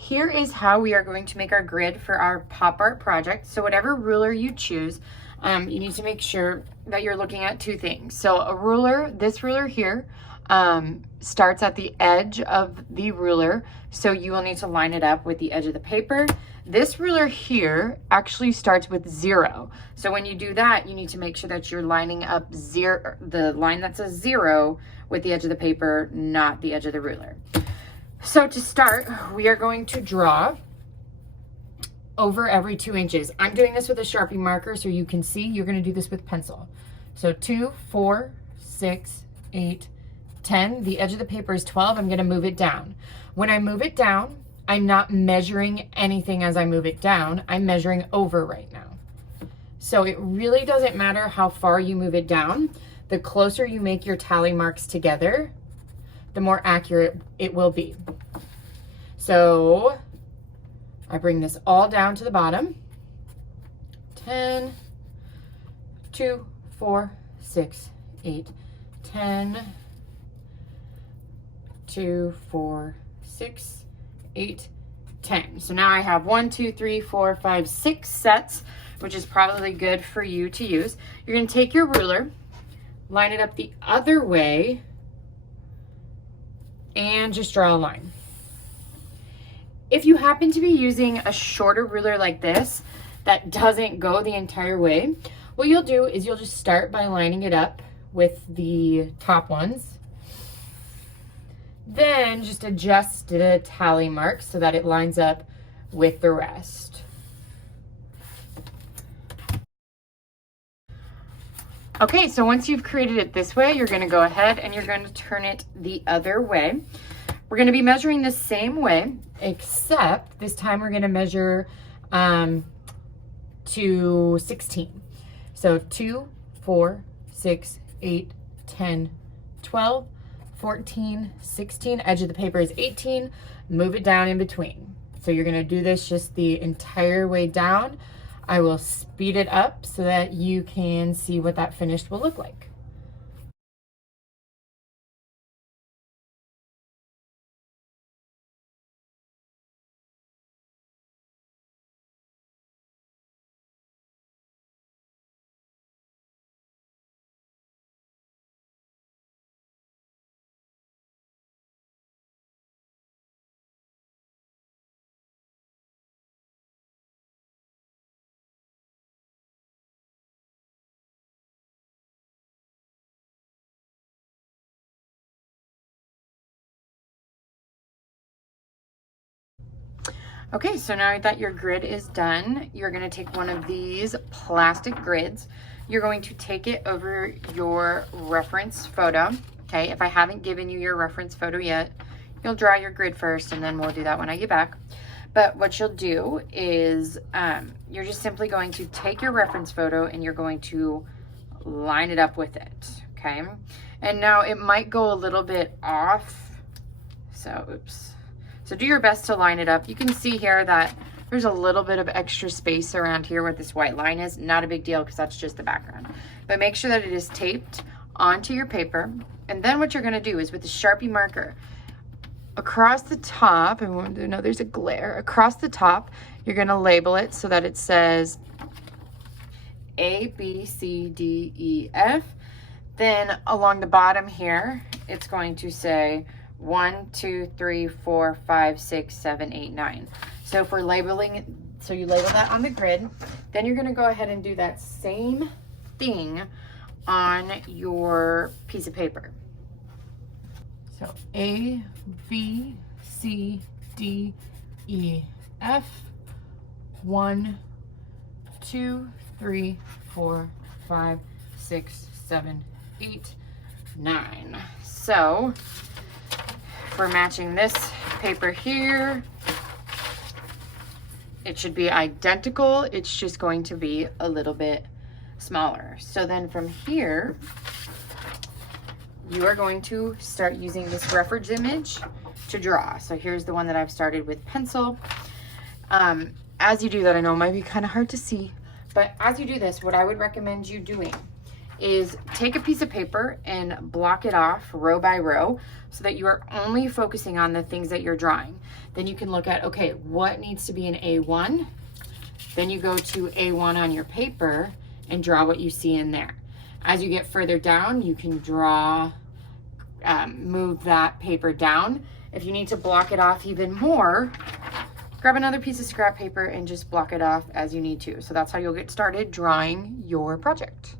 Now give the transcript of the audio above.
Here is how we are going to make our grid for our pop art project. So whatever ruler you choose, you need to make sure that you're looking at two things. So a ruler, this ruler here, starts at the edge of the ruler. So you will need to line it up with the edge of the paper. This ruler here actually starts with 0. So when you do that, you need to make sure that you're lining up the line that says 0 with the edge of the paper, not the edge of the ruler. So to start, we are going to draw over every 2 inches. I'm doing this with a Sharpie marker so you can see. You're going to do this with pencil. So 2, 4, 6, 8, 10. The edge of the paper is 12. I'm going to move it down. When I move it down, I'm not measuring anything as I move it down. I'm measuring over right now. So it really doesn't matter how far you move it down. The closer you make your tally marks together, the more accurate it will be. So I bring this all down to the bottom. 10, 2, 4, 6, 8, 10, 2, 4, 6, 8, 10. So now I have 1, 2, 3, 4, 5, 6 sets, which is probably good for you to use. You're going to take your ruler, line it up the other way, and just draw a line. If you happen to be using a shorter ruler like this that doesn't go the entire way, what you'll do is you'll just start by lining it up with the top ones. Then just adjust the tally mark so that it lines up with the rest. Okay, so once you've created it this way, you're going to go ahead and you're going to turn it the other way. We're going to be measuring the same way, except this time we're going to measure to 16. So 2, 4, 6, 8, 10, 12, 14, 16. Edge of the paper is 18. Move it down in between. So you're going to do this just the entire way down. I will speed it up so that you can see what that finished will look like. Okay, so now that your grid is done, you're going to take one of these plastic grids. You're going to take it over your reference photo. Okay, if I haven't given you your reference photo yet, you'll draw your grid first and then we'll do that when I get back. But what you'll do is you're just simply going to take your reference photo and you're going to line it up with it, okay? And now it might go a little bit off, so oops. So do your best to line it up. You can see here that there's a little bit of extra space around here where this white line is. Not a big deal because that's just the background. But make sure that it is taped onto your paper. And then what you're going to do is with the Sharpie marker, across the top, and no, there's a glare. Across the top, you're going to label it so that it says A, B, C, D, E, F. Then along the bottom here, it's going to say 1, 2, 3, 4, 5, 6, 7, 8, 9. So if we're labeling, so you label that on the grid, then you're going to go ahead and do that same thing on your piece of paper. So A, B, C, D, E, F. 1, 2, 3, 4, 5, 6, 7, 8, 9. So we're matching this paper here. It should be identical. It's just going to be a little bit smaller. So then from here, you are going to start using this reference image to draw. So here's the one that I've started with pencil. As you do that, I know it might be kind of hard to see, but as you do this, what I would recommend you doing is take a piece of paper and block it off row by row so that you are only focusing on the things that you're drawing. Then you can look at, okay, what needs to be in A1? Then you go to A1 on your paper and draw what you see in there. As you get further down, you can draw, move that paper down. If you need to block it off even more, grab another piece of scrap paper and just block it off as you need to. So that's how you'll get started drawing your project.